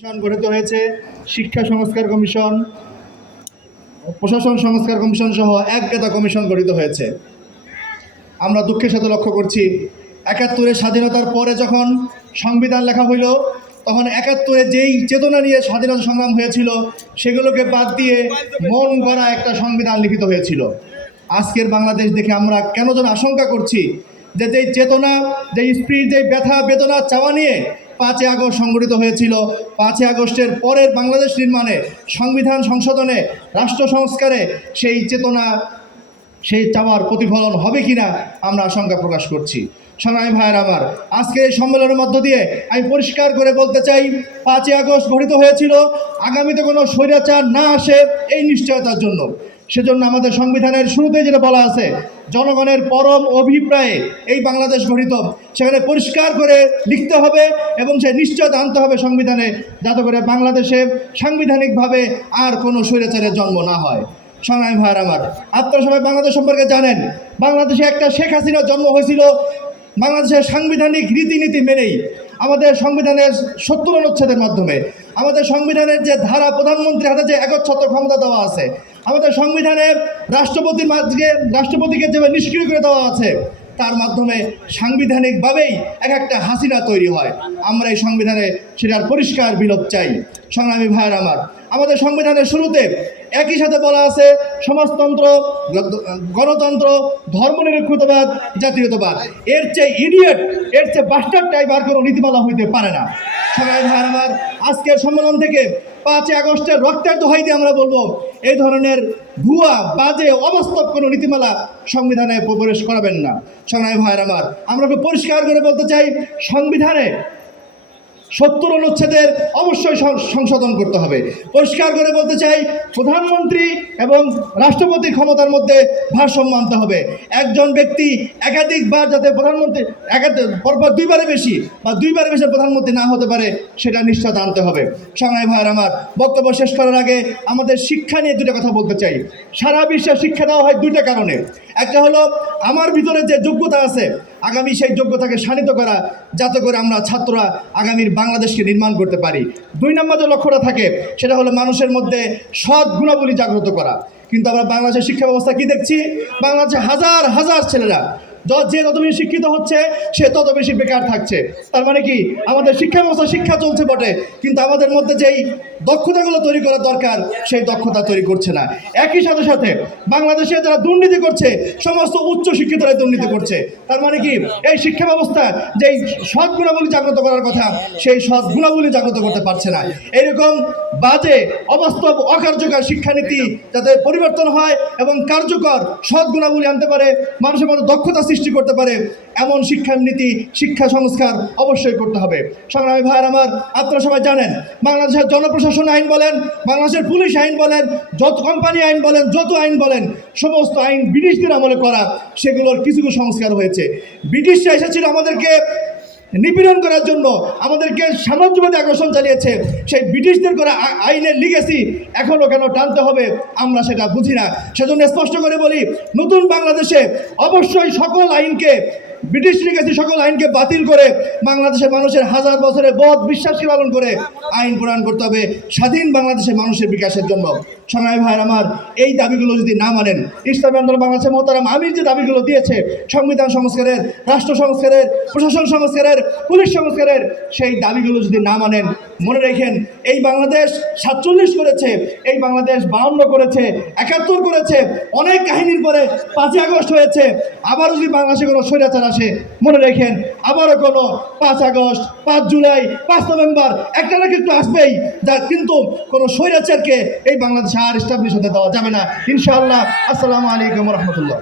Commission গঠিত হয়েছে, শিক্ষা সংস্কার কমিশন, প্রশাসন সংস্কার কমিশন সহ এক কমিশন গঠিত হয়েছে। আমরা দুঃখের সাথে লক্ষ্য করছি, একাত্তরের স্বাধীনতার পরে যখন সংবিধান লেখা হইল, তখন একাত্তরে যেই চেতনা নিয়ে স্বাধীনতা সংগ্রাম হয়েছিল, সেগুলোকে বাদ দিয়ে মন গড়া একটা সংবিধান লিখিত হয়েছিল। আজকের বাংলাদেশ দেখে আমরা কেন যেন আশঙ্কা করছি যে যেই চেতনা, যেই স্পিড যেই ব্যথা, বেদনা, চাওয়া নিয়ে পাঁচই আগস্ট সংগঠিত হয়েছিল। পাঁচই আগস্টের পরের বাংলাদেশ নির্মাণে, সংবিধান সংশোধনে, রাষ্ট্র সংস্কারে সেই চেতনা, সেই চাওয়ার প্রতিফলন হবে কিনা আমরা আশঙ্কা প্রকাশ করছি। সোনাই ভাইয়ের আমার। আজকের এই সম্মেলনের মধ্য দিয়ে আমি পরিষ্কার করে বলতে চাই, পাঁচই আগস্ট গঠিত হয়েছিল। আগামীতে কোনো স্বৈরাচার না আসে এই নিশ্চয়তার জন্য। সেজন্য আমাদের সংবিধানের শুরুতে যেটা বলা আছে, জনগণের পরম অভিপ্রায়ে এই বাংলাদেশ গঠিত। সেখানে পরিষ্কার করে লিখতে হবে এবং সে নিশ্চয়তা আনতে হবে সংবিধানে, যাতে করে বাংলাদেশে সাংবিধানিকভাবে আর কোনো স্বৈরাচারের জন্ম না হয়। সংগ্রামী ভাইয়ের আমার, আপনারা সবাই বাংলাদেশ সম্পর্কে জানেন, বাংলাদেশে একটা শেখ হাসিনার জন্ম হয়েছিল বাংলাদেশের সাংবিধানিক রীতিনীতি মেনেই আমাদের সংবিধানের সত্তর অনুচ্ছেদের মাধ্যমে, আমাদের সংবিধানের যে ধারা প্রধানমন্ত্রীর হাতে যে একচ্ছত্র ক্ষমতা দেওয়া আছে, আমাদের সংবিধানে রাষ্ট্রপতির মাঝে, রাষ্ট্রপতিকে যেভাবে নিষ্ক্রিয় করে দেওয়া আছে, তার মাধ্যমে সাংবিধানিকভাবেই এক একটা হাসিনা তৈরি হয়। আমরা এই সংবিধানে সেটার পরিষ্কার বিলোপ চাই। সংগ্রামী ভাইয়ের আমার আমাদের সংবিধানের শুরুতে একই সাথে বলা আছে, সমাজতন্ত্র, গণতন্ত্র ধর্মনিরক্ষিতবাদ জাতীয়তাবাদ। এর চেয়ে ইডিয়েট এর চেয়ে বাস্টার টাইপ আর কোনো নীতিমালা হইতে পারে না। সবাই ভাইয়ের আমার, আজকের সম্মেলন থেকে পাঁচই আগস্টের রক্তের দোহাই দিয়ে আমরা বলব, এই ধরনের ভুয়া, বাজে, অবাস্তব কোনো নীতিমালা সংবিধানে প্রবেশ করাবেন না। সংগ্রামী ভাইয়ের আমার, আমরা পরিষ্কার করে বলতে চাই, সংবিধানে সত্তর অনুচ্ছেদের অবশ্যই সংশোধন করতে হবে। পরিষ্কার করে বলতে চাই, প্রধানমন্ত্রী এবং রাষ্ট্রপতির ক্ষমতার মধ্যে ভারসাম্য আনতে হবে। একজন ব্যক্তি একাধিকবার যাতে প্রধানমন্ত্রী একাধিক পরপর দুইবারে বেশি বা দুইবারে বেশি প্রধানমন্ত্রী না হতে পারে, সেটা নিশ্চয়তা আনতে হবে। সংগ্রামী ভাইয়ের আমার, বক্তব্য শেষ করার আগে আমাদের শিক্ষা নিয়ে দুটো কথা বলতে চাই। সারা বিশ্বে শিক্ষা দেওয়া হয় দুইটা কারণে। একটা হলো, আমার ভিতরে যে যোগ্যতা আছে আগামী সেই যোগ্যতাকে শানিত করা, যাতে করে আমরা ছাত্ররা আগামীর বাংলাদেশকে নির্মাণ করতে পারি। দুই নম্বর যে লক্ষ্যটা থাকে, সেটা হলো মানুষের মধ্যে সৎ গুণাবলী জাগ্রত করা। কিন্তু আমরা বাংলাদেশের শিক্ষা ব্যবস্থা কি দেখছি? বাংলাদেশে হাজার হাজার ছেলেরা য- যত বেশি শিক্ষিত হচ্ছে, সে তত বেশি বেকার থাকছে। তার মানে কি? আমাদের শিক্ষা ব্যবস্থা, শিক্ষা চলছে বটে, কিন্তু আমাদের মধ্যে যেই দক্ষতাগুলো তৈরি করা দরকার, সেই দক্ষতা তৈরি করছে না। একই সাথে সাথে বাংলাদেশে যারা দুর্নীতি করছে, সমস্ত উচ্চ শিক্ষিতরা দুর্নীতি করছে। তার মানে কি? এই শিক্ষা ব্যবস্থা, যেই সৎ গুণাবলী জাগ্রত করার কথা, সেই সৎ গুণাবলী জাগ্রত করতে পারছে না। এরকম বাজে, অবাস্তব, অকার্যকর শিক্ষানীতি যাতে পরিবর্তন হয় এবং কার্যকর সৎ গুণাবলী আনতে পারে, মানুষের মধ্যে দক্ষতা সৃষ্টি করতে পারে, এমন শিক্ষানীতি, শিক্ষা সংস্কার অবশ্যই করতে হবে। সংগ্রামী ভাইয়ের আমার, আপনারা সবাই জানেন, বাংলাদেশের জনপ্রশাসন আইন বলেন, বাংলাদেশের পুলিশ আইন বলেন, যত কোম্পানি আইন বলেন, যত আইন বলেন, সমস্ত আইন ব্রিটিশদের আমলে করা, সেগুলোর কিছু কিছু সংস্কার হয়েছে। ব্রিটিশরা এসেছিল আমাদেরকে নিপীড়ন করার জন্য আমাদেরকে সাম্রাজ্যবাদী আকর্ষণ চালিয়েছে। সেই ব্রিটিশদের করা আইনের লিগেসি এখনও কেন টানতে হবে আমরা সেটা বুঝি না। সেজন্য স্পষ্ট করে বলি, নতুন বাংলাদেশে অবশ্যই সকল আইনকে ব্রিটিশ লিগেসি সকল আইনকে বাতিল করে বাংলাদেশের মানুষের হাজার বছরের বোধ বিশ্বাসকে পালন করে আইন প্রণয়ন করতে হবে স্বাধীন বাংলাদেশের মানুষের বিকাশের জন্য। সময় ভাইয়ের আমার, এই দাবিগুলো যদি না মানেন, ইসলামী আন্দোলন বাংলাদেশের মোহতারাম আমির যে দাবিগুলো দিয়েছে, সংবিধান সংস্কারের, রাষ্ট্র সংস্কারের, প্রশাসন সংস্কারের, পুলিশ সংস্কারের, সেই দাবিগুলো যদি না মানেন, মনে রেখেন এই বাংলাদেশ সাতচল্লিশ করেছে, এই বাংলাদেশ বাউন্ন করেছে, একাত্তর করেছে, অনেক কাহিনীর পরে পাঁচই আগস্ট হয়েছে আবারও যদি বাংলাদেশে কোনো স্বৈরাচার আসে, মনে রেখেন, আবারও কোনো পাঁচ আগস্ট, পাঁচ জুলাই, পাঁচ নভেম্বর, একটা না কিন্তু আসবেই। যা কিন্তু কোনো স্বৈরাচারকে এই বাংলাদেশে আর স্টাবলিশ হতে দেওয়া যাবে না। ইনশাআল্লাহ। আসসালামু আলাইকুম রহমতুল্লাহ।